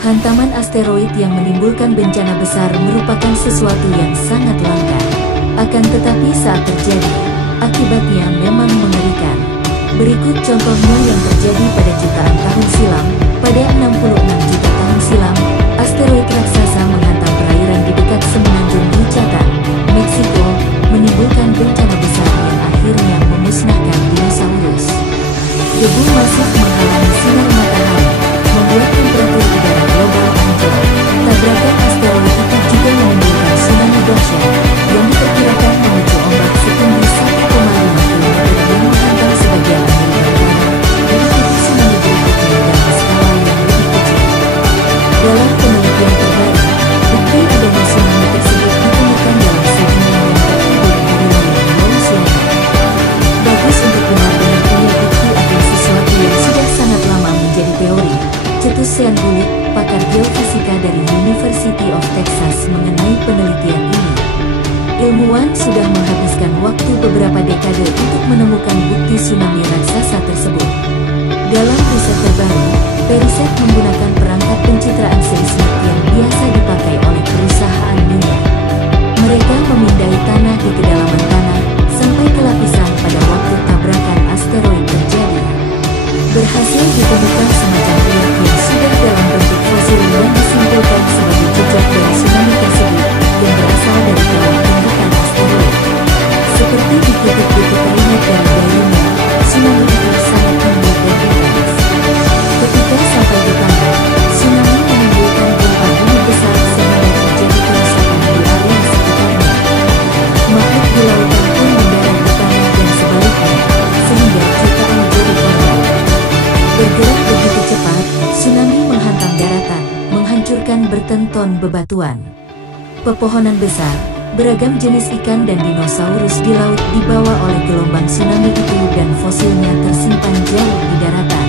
Hantaman asteroid yang menimbulkan bencana besar merupakan sesuatu yang sangat langka. Akan tetapi saat terjadi, akibatnya memang mengerikan. Berikut contohnya yang terjadi pada jutaan tahun silam. Pada 66 juta tahun silam, asteroid raksasa menghantam perairan di dekat semenanjung Yucatan, Meksiko, menimbulkan bencana besar yang akhirnya memusnahkan dinosaurus. Debu masif menghalangi sinar matahari, membuat temperatur udara global anjlok. Tabrakan asteroid itu juga menimbulkan tsunami dahsyat, yang diperkirakan memicu ombak setinggi 1,5 km yang menghantam sebagian Amerika Utara, dan tsunami berikutnya dalam skala yang lebih kecil. Dalam penelitian terbaru, bukti adanya tsunami tersebut ditemukan dalam sedimen yang terkubur di wilayah Louisiana. Bagus untuk benar-benar punya bukti akan sesuatu yang sudah sangat lama menjadi teori. Cetus Sean Bullitt, pakar geofisika dari University of Texas mengenai penelitian ini. Ilmuwan sudah menghabiskan waktu beberapa dekade untuk menemukan bukti tsunami raksasa tersebut. Dalam riset terbaru, Perisset menggunakan perangkat pencitraan seismik yang biasa dipakai oleh perusahaan minyak. Mereka memindai tanah di kedalaman tanah sampai ke lapisan pada waktu tabrakan asteroid terjadi. Berhasil ditemukan semacam liat yang sudah dalam bentuk fosil yang disimpulkan sebagai jejak dari tsunami tersebut yang berasal dari kawah tumbukan asteroid. Seperti dikutip di Kainet dari Dayuna, tsunami itu sangat tinggi dan intens. Ketika sampai di tanah, tsunami menimbulkan gempa bumi besar sehingga terjadi kerusakan di area sekitarnya. Makhluk di lautan pun mendarat di tanah dan sebaliknya, sehingga jutaan jadi korban. Bergerak begitu cepat, tsunami menghantam daratan, menghancurkan bertenton bebatuan. Pepohonan besar, beragam jenis ikan dan dinosaurus di laut dibawa oleh gelombang tsunami itu dan fosilnya tersimpan jauh di daratan.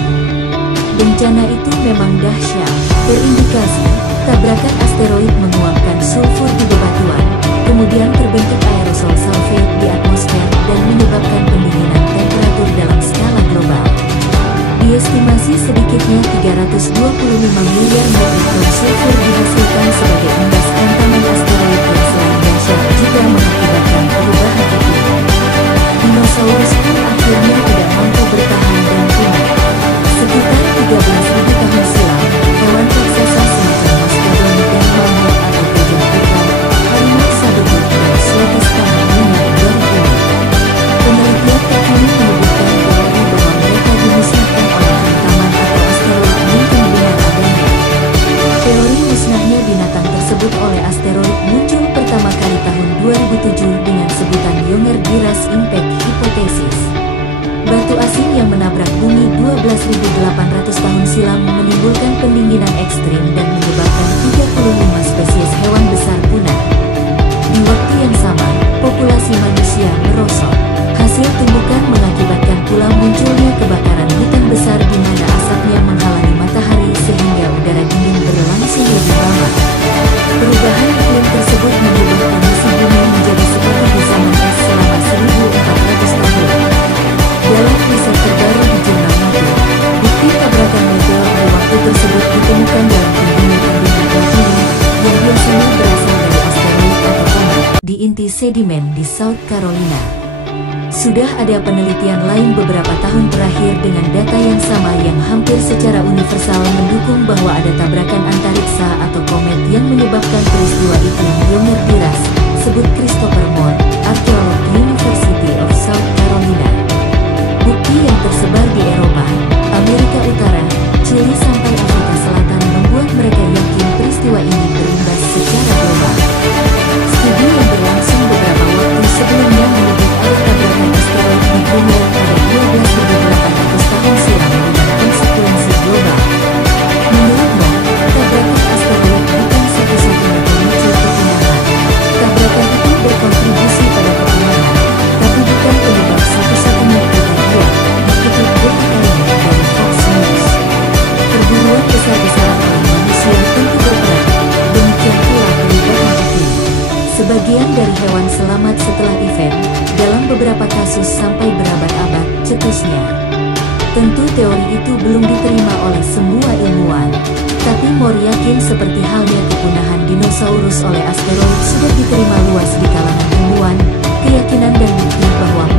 Bencana itu memang dahsyat, terindikasi tabrakan asteroid menguapkan sulfur di bebatuan, kemudian terbentuk aerosol sulfat di atmosfer dan menyebabkan pendinginan temperatur dalam skala global. Diestimasi sedikitnya 325 miliar metrik ton sulfur dihasilkan sebagai imbas hantaman asteroid yang selain dahsyat juga mengakibatkan perubahan iklim. Dinosaurus pun akhirnya tidak mampu bertahan dan punah. Sekitar 13.000 tahun silam, hewan raksasa semacam mastodon dan mamut atau gajah purba, harimau sabetut dan slotistan punah dari bumi. Penelitian terkini menyebutkan teori bahwa mereka dimusnahkan oleh hantaman atau asteroid mungkin benar adanya. Teori musnahnya binatang tersebut oleh asteroid muncul pertama kali tahun 2007 dengan sebutan Younger-Dirichlet Impact Hypothesis. Batu asing yang menabrak bumi 12.800 tahun silam menimbulkan pendinginan ekstrim dan menyebabkan 35 spesies hewan besar punah. Di waktu yang sama, populasi manusia merosot. Hasil tumbukan mengakibatkan pula munculnya kebakaran hutan besar di mana asapnya menghalangi matahari sehingga udara dingin berlangsung lebih lama. Perubahan iklim tersebut mengubah kondisi bumi menjadi seperti di zaman es selama 1.400 tahun. Dalam riset terbaru di jurnal Nature, bukti tabrakan meteor di waktu tersebut ditemukan dalam timbunan-timbunan terkini yang biasanya berasal dari asteroid atau komet di inti sedimen di South Carolina. Sudah ada penelitian lain beberapa tahun terakhir dengan data yang sama yang hampir secara universal mendukung bahwa ada tabrakan antariksa atau komet yang menyebabkan peristiwa iklim Younger-Dirichlet, sebut Christopher Moore, arkeolog University of South Carolina. Bukti yang tersebar di Eropa, Amerika Utara, Chili sampai Afrika Selatan membuat mereka yakin peristiwa ini berimbas secara global. Studi yang berlangsung beberapa waktu sebelumnya menyebut ada tabrakan asteroid di bumi pada 12.800 tahun silam dengan konsekuensi global. Menurut Moore, tabrakan asteroid bukan satu-satunya pemicu kepunahan. Tabrakan itu berkontribusi pada kepunahan, tapi bukan penyebab satu-satunya kata dia, dikutip Kainet dari Fox News. Perburuan besar-besaran oleh manusia tentu berperan, demikian pula perubahan iklim. Sebagian dari hewan selamat setelah event, dalam beberapa kasus sampai berabad-abad, cetusnya. Tentu teori itu belum diterima oleh semua ilmuwan, tapi Moore yakin mungkin seperti halnya kepunahan dinosaurus oleh asteroid sudah diterima luas di kalangan ilmuwan, keyakinan dan bukti bahwa